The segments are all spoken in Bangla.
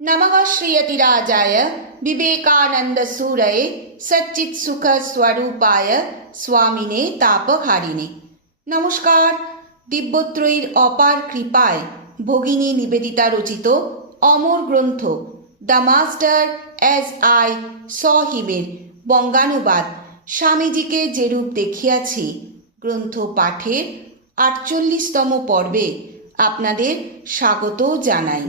नमः श्रीयतिराजाय विवेकानन्दसूरये সচ্চিৎসুখস্বরূপায় স্বামিনে তাপহারিণে নমস্কার দিব্যত্রয়ীর অপার কৃপায় ভগিনী নিবেদিতা রচিত অমর গ্রন্থ the master as I saw হিমের বঙ্গানুবাদ স্বামীজিকে যেরূপ দেখিয়াছি গ্রন্থ পাঠের আটচল্লিশতম পর্বে আপনাদের স্বাগত জানাই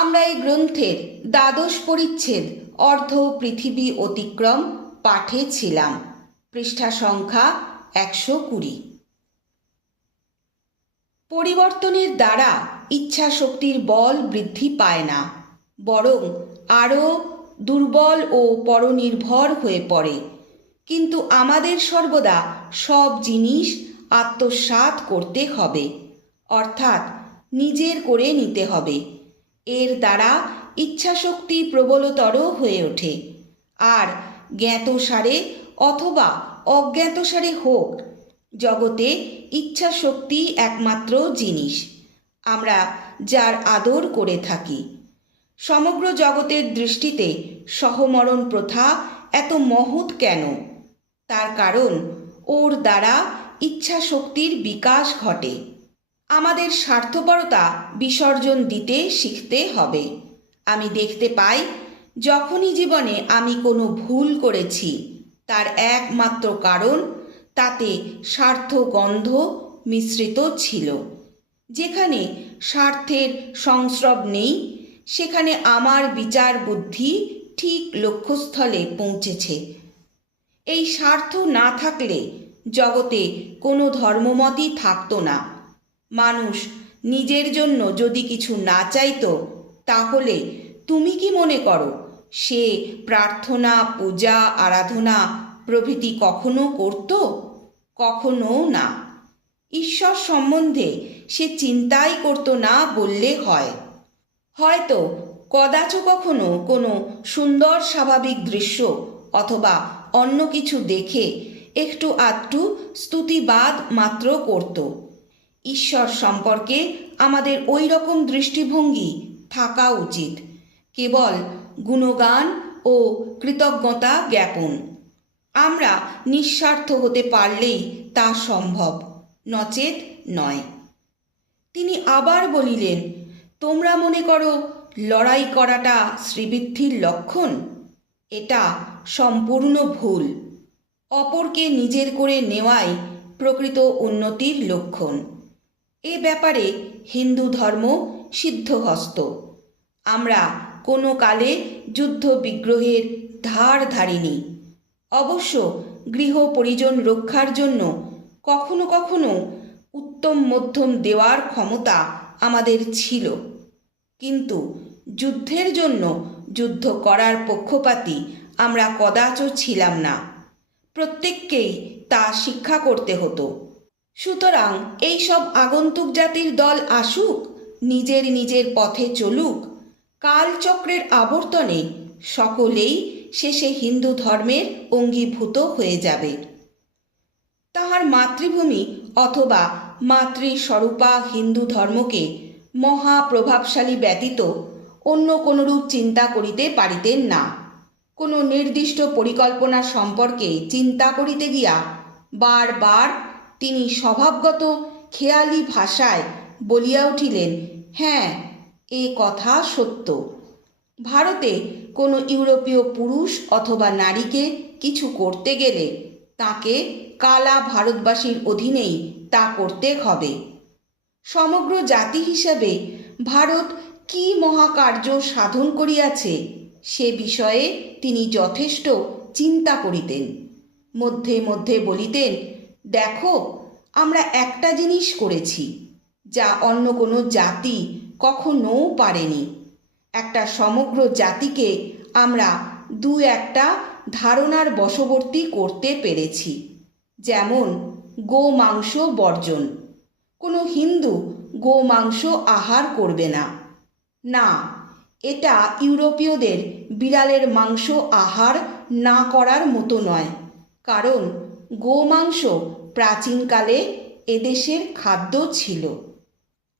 আমরা এই গ্রন্থের দ্বাদশ পরিচ্ছেদ, অর্ধ পৃথিবী অতিক্রম পাঠে ছিলাম। পৃষ্ঠা সংখ্যা একশো কুড়ি। পরিবর্তনের দ্বারা ইচ্ছা শক্তির বল বৃদ্ধি পায় না, বরং আরও দুর্বল ও পরনির্ভর হয়ে পড়ে। কিন্তু আমাদের সর্বদা সব জিনিস আত্মসাৎ করতে হবে, অর্থাৎ নিজের করে নিতে হবে। এর দ্বারা ইচ্ছাশক্তি প্রবলতর হয়ে ওঠে। আর জ্ঞাতসারে অথবা অজ্ঞাতসারে হোক, জগতে ইচ্ছাশক্তি একমাত্র জিনিস। আমরা যার আদর করে থাকি। সমগ্র জগতের দৃষ্টিতে সহমরণ প্রথা এত মহৎ কেন? তার কারণ ওর দ্বারা ইচ্ছা শক্তির বিকাশ ঘটে। আমাদের স্বার্থপরতা বিসর্জন দিতে শিখতে হবে। আমি দেখতে পাই, যখনই জীবনে আমি কোনো ভুল করেছি, তার একমাত্র কারণ তাতে স্বার্থ গন্ধ মিশ্রিত ছিল। যেখানে স্বার্থের সংস্রব নেই, সেখানে আমার বিচার বুদ্ধি ঠিক লক্ষ্যস্থলে পৌঁছেছে। এই স্বার্থ না থাকলে জগতে কোনো ধর্মমতই থাকতো না। মানুষ নিজের জন্য যদি কিছু না চাইতো, তাহলে তুমি কি মনে করো, সে প্রার্থনা, পূজা, আরাধনা প্রভৃতি কখনো করত? কখনো না। ঈশ্বর সম্বন্ধে সে চিন্তাই করতো না বললে হয়। হয়তো কদাচ কখনো কোনো সুন্দর স্বাভাবিক দৃশ্য অথবা অন্য কিছু দেখে একটু আধটু স্তুতিবাদ মাত্র করত। ঈশ্বর সম্পর্কে আমাদের ওই রকম দৃষ্টিভঙ্গি থাকা উচিত। কেবল গুণগান ও কৃতজ্ঞতা জ্ঞাপন। আমরা নিঃস্বার্থ হতে পারলেই তা সম্ভব, নচেত নয়। তিনি আবার বলিলেন, তোমরা মনে করো লড়াই করাটা শ্রীবৃদ্ধির লক্ষণ? এটা সম্পূর্ণ ভুল। অপরকে নিজের করে নেওয়াই প্রকৃত উন্নতির লক্ষণ। এ ব্যাপারে হিন্দু ধর্ম সিদ্ধহস্ত। আমরা কোনো কালে যুদ্ধ বিগ্রহের ধার ধারিনি। অবশ্য গৃহ পরিজন রক্ষার জন্য কখনো কখনো উত্তম মধ্যম দেওয়ার ক্ষমতা আমাদের ছিল। কিন্তু যুদ্ধের জন্য যুদ্ধ করার পক্ষপাতি আমরা কদাচ ছিলাম না। প্রত্যেককেই তা শিক্ষা করতে হতো। সুতরাং এই সব আগন্তুক জাতির দল আসুক, নিজের নিজের পথে চলুক, কালচক্রের আবর্তনে সকলেই শেষে হিন্দু ধর্মের অঙ্গীভূত হয়ে যাবে। তাহার মাতৃভূমি অথবা মাতৃস্বরূপা হিন্দু ধর্মকে মহা প্রভাবশালী ব্যতীত অন্য কোনরূপ চিন্তা করিতে পারিতেন না। কোনো নির্দিষ্ট পরিকল্পনা সম্পর্কে চিন্তা করিতে গিয়া বারবার তিনি স্বভাবগত, খেয়ালি ভাষায় বলিয়া উঠিলেন হ্যাঁ এ কথা সত্য। ভারতে কোনো ইউরোপীয় পুরুষ অথবা নারীকে কিছু করতে গেলে তাকে কালা ভারতবাসীর অধীনেই তা করতে হবে। সমগ্র জাতি হিসাবে ভারত কি মহাকার্য সাধন করিয়াছে সে বিষয়ে তিনি যথেষ্ট চিন্তা করিতেন। মধ্যে মধ্যে বলিতেন দেখো, আমরা একটা জিনিস করেছি, যা অন্য কোনো জাতি কখনো পারেনি। একটা সমগ্র জাতিকে আমরা দু একটা ধারণার বশবর্তী করতে পেরেছি, যেমন গো মাংস বর্জন। কোনো হিন্দু গো মাংস আহার করবে না। না, এটা ইউরোপীয়দের বিড়ালের মাংস আহার না করার মতো নয়, কারণ গোমাংস প্রাচীনকালে এদেশের খাদ্য ছিল।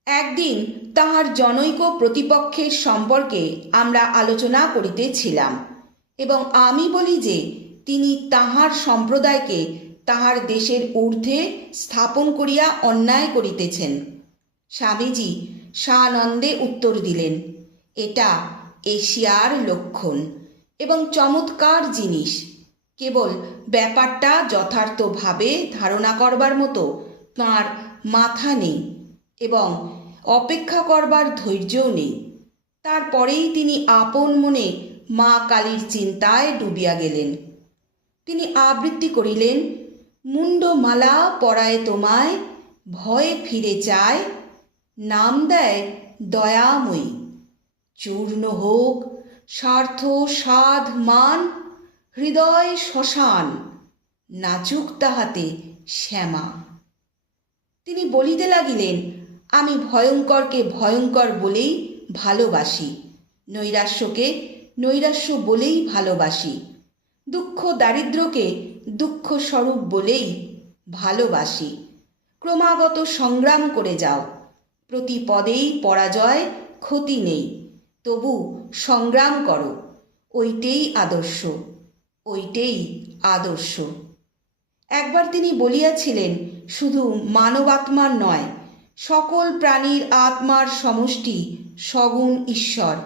একদিন তাহার জনৈক প্রতিপক্ষের সম্পর্কে আমরা আলোচনা করিতেছিলাম এবং আমি বলি যে, তিনি তাহার সম্প্রদায়কে তাহার দেশের ঊর্ধ্বে স্থাপন করিয়া অন্যায় করিতেছেন। স্বামীজি সানন্দে উত্তর দিলেন, এটা এশিয়ার লক্ষণ এবং চমৎকার জিনিস। কেবল ব্যাপারটা যথার্থভাবে ধারণা করবার মতো তাঁর মাথা নেই এবং অপেক্ষা করবার ধৈর্যও নেই। তারপরেই তিনি আপন মনে মা কালীর চিন্তায় ডুবিয়া গেলেন। তিনি আবৃত্তি করিলেন মুন্ডমালা পরায় তোমায়, ভয়ে ফিরে চায়, নাম দেয় দয়াময়ী। চূর্ণ হোক স্বার্থ সাধ, মান হৃদয় শ্মশান নাচুক তাহাতে শ্যামা। তিনি বলিতে লাগিলেন, আমি ভয়ঙ্করকে ভয়ঙ্কর বলেই ভালোবাসি, নৈরাশ্যকে নৈরাশ্য বলেই ভালোবাসি, দুঃখ দারিদ্র্যকে দুঃখ স্বরূপ বলেই ভালোবাসি। ক্রমাগত সংগ্রাম করে যাও, প্রতি পদেই পরাজয় ক্ষতি নেই, তবু সংগ্রাম করো ওইটেই আদর্শ। ওইটেই আদর্শ। একবার তিনি বলিয়াছিলেন, শুধু মানবাত্মার নয়, সকল প্রাণীর আত্মার সমষ্টি সগুণ ঈশ্বর।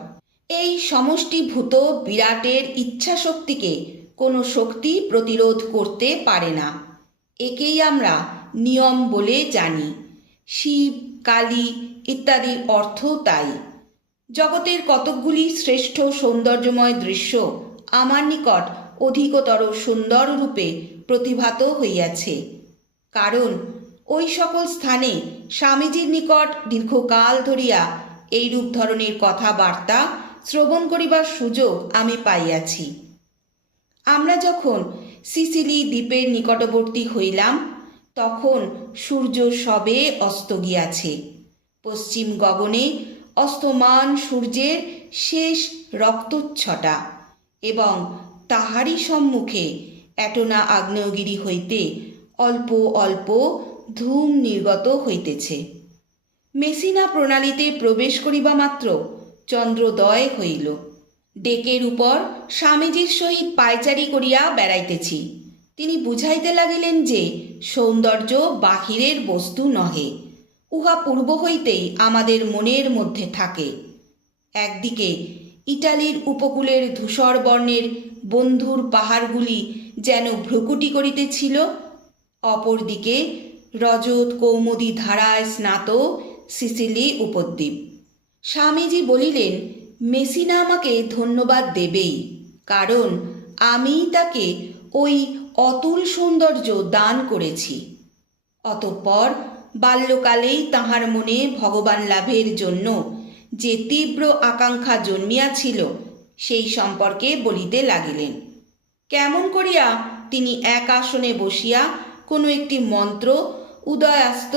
এই সমষ্টিভূত বিরাটের ইচ্ছাশক্তিকে কোনো শক্তি প্রতিরোধ করতে পারে না। একেই আমরা নিয়ম বলে জানি। শিব, কালী ইত্যাদির অর্থ তাই। জগতের কতকগুলি শ্রেষ্ঠ সৌন্দর্যময় দৃশ্য আমার নিকট অধিকতর সুন্দর রূপে প্রতিভাত হইয়াছে। কারণ, ওই সকল স্থানে স্বামীজির নিকট দীর্ঘকাল ধরিয়া এইরূপ ধরনের কথাবার্তা শ্রবণ করিবার সুযোগ আমি পাইয়াছি। আমরা যখন সিসিলি দ্বীপের নিকটবর্তী হইলাম, তখন সূর্য সবে অস্ত গিয়াছে। পশ্চিম গগনে অস্তমান সূর্যের শেষ রক্তচ্ছটা এবং তাহারই সম্মুখে এটনা আগ্নেয়গিরি হইতে অল্প অল্প ধূম নির্গত হইতেছে। মেসিনা প্রণালীতে প্রবেশ করিবা মাত্র চন্দ্রোদয় হইল। ডেকের উপর স্বামীজির সহিত পায়চারি করিয়া বেড়াইতেছি। তিনি বুঝাইতে লাগিলেন যে সৌন্দর্য বাহিরের বস্তু নহে, উহা পূর্ব হইতেই আমাদের মনের মধ্যে থাকে। একদিকে ইটালির উপকূলের ধূসর বর্ণের বন্ধুর পাহাড়গুলি যেন ভ্রুকুটি করিতেছিল, অপরদিকে রজত কৌমুদী ধারায় স্নাত সিসিলি উপদ্বীপ। স্বামীজি বলিলেন, মেসিনা আমাকে ধন্যবাদ দেবেই, কারণ আমি তাকে ওই অতুল সৌন্দর্য দান করেছি। অতঃপর বাল্যকালেই তাহার মনে ভগবান লাভের জন্য যে তীব্র আকাঙ্ক্ষা জন্মিয়াছিল, সেই সম্পর্কে বলিতে লাগিলেন। কেমন করিয়া তিনি এক আসনে বসিয়া কোনো একটি মন্ত্র, উদয়াস্ত,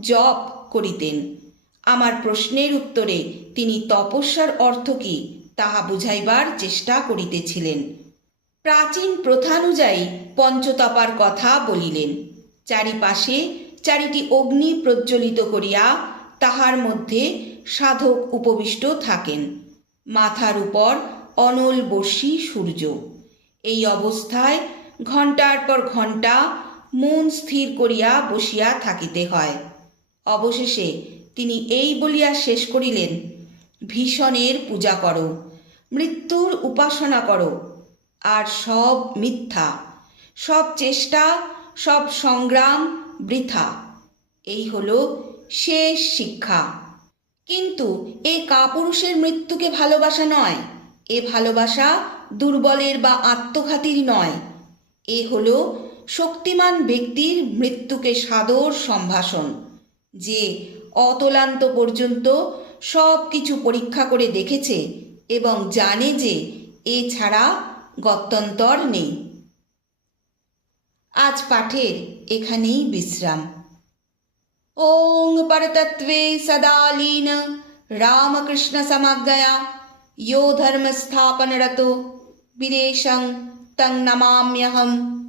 জপ করিতেন? আমার প্রশ্নের উত্তরে তিনি তপস্যার অর্থ কি, তাহা বুঝাইবার চেষ্টা করিতেছিলেন। প্রাচীন প্রথানুযায়ী পঞ্চতপার কথা বলিলেন। চারিপাশে চারিটি অগ্নি প্রজ্বলিত করিয়া তাহার মধ্যে সাধক উপবিষ্ট থাকেন। মাথার উপর অনল বর্ষী সূর্য। এই অবস্থায় ঘণ্টার পর ঘণ্টা মন স্থির করিয়া বসিয়া থাকিতে হয়। অবশেষে তিনি এই বলিয়া শেষ করিলেন, ভীষণের পূজা করো, মৃত্যুর উপাসনা করো, আর সব মিথ্যা, সব চেষ্টা, সব সংগ্রাম বৃথা। এই হলো শেষ শিক্ষা। কিন্তু এ কাপুরুষের মৃত্যুকে ভালোবাসা নয়, এ ভালোবাসা দুর্বলের বা আত্মঘাতীর নয়। এ হল শক্তিমান ব্যক্তির মৃত্যুকে সাদর সম্ভাষণ, যে অতলান্ত পর্যন্ত সব কিছু পরীক্ষা করে দেখেছে এবং জানে যে এছাড়া গত্যন্তর নেই। আজ পাঠের এখানেই বিশ্রাম। ॐ परतत्वे सदा सदालीन रामकृष्णसमज्ञया यो धर्मस्थापनरतो। विदेशं तं नमाम्यहम्।